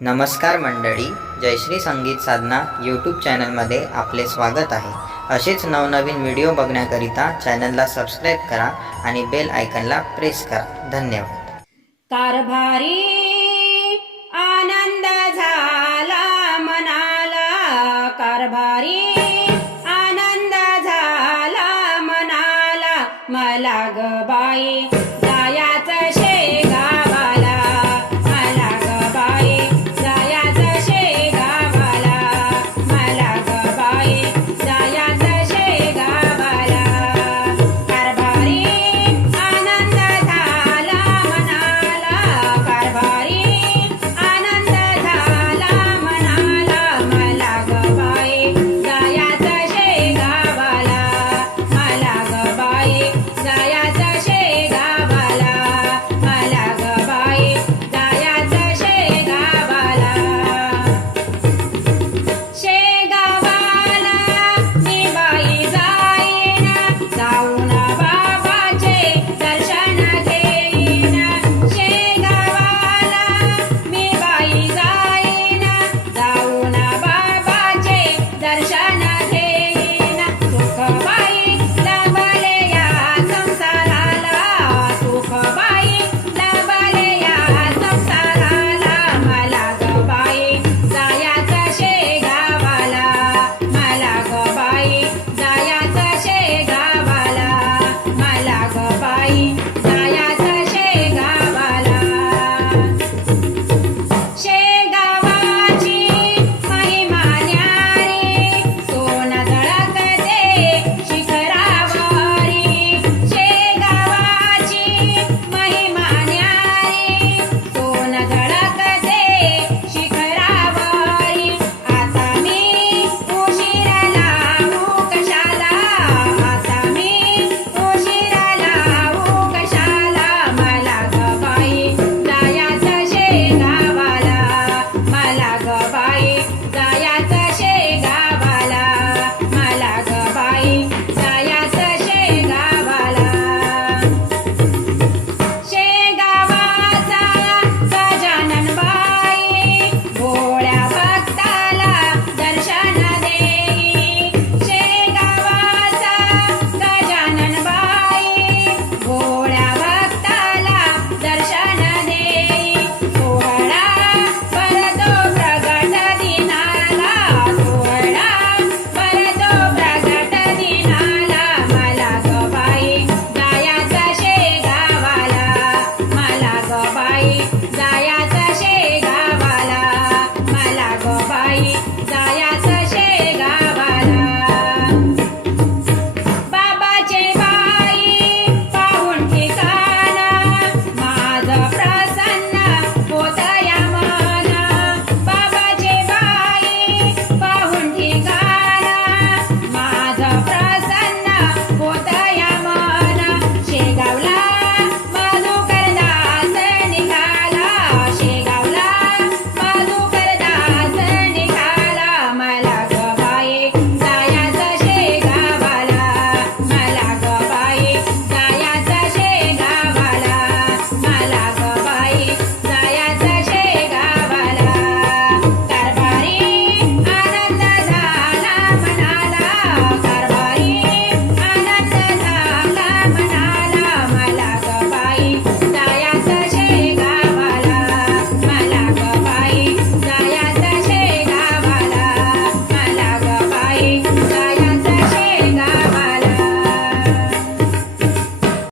नमस्कार मंडळी जयश्री संगीत साधना यूट्यूब चॅनलमध्ये आपले स्वागत आहे. असेच नवनवीन व्हिडिओ बघण्याकरिता चॅनलला सबस्क्राईब करा आणि बेल आयकनला प्रेस करा. धन्यवाद. कारभारी आनंद झाला मनाला. कारभारी आनंद झाला मनाला. मला ग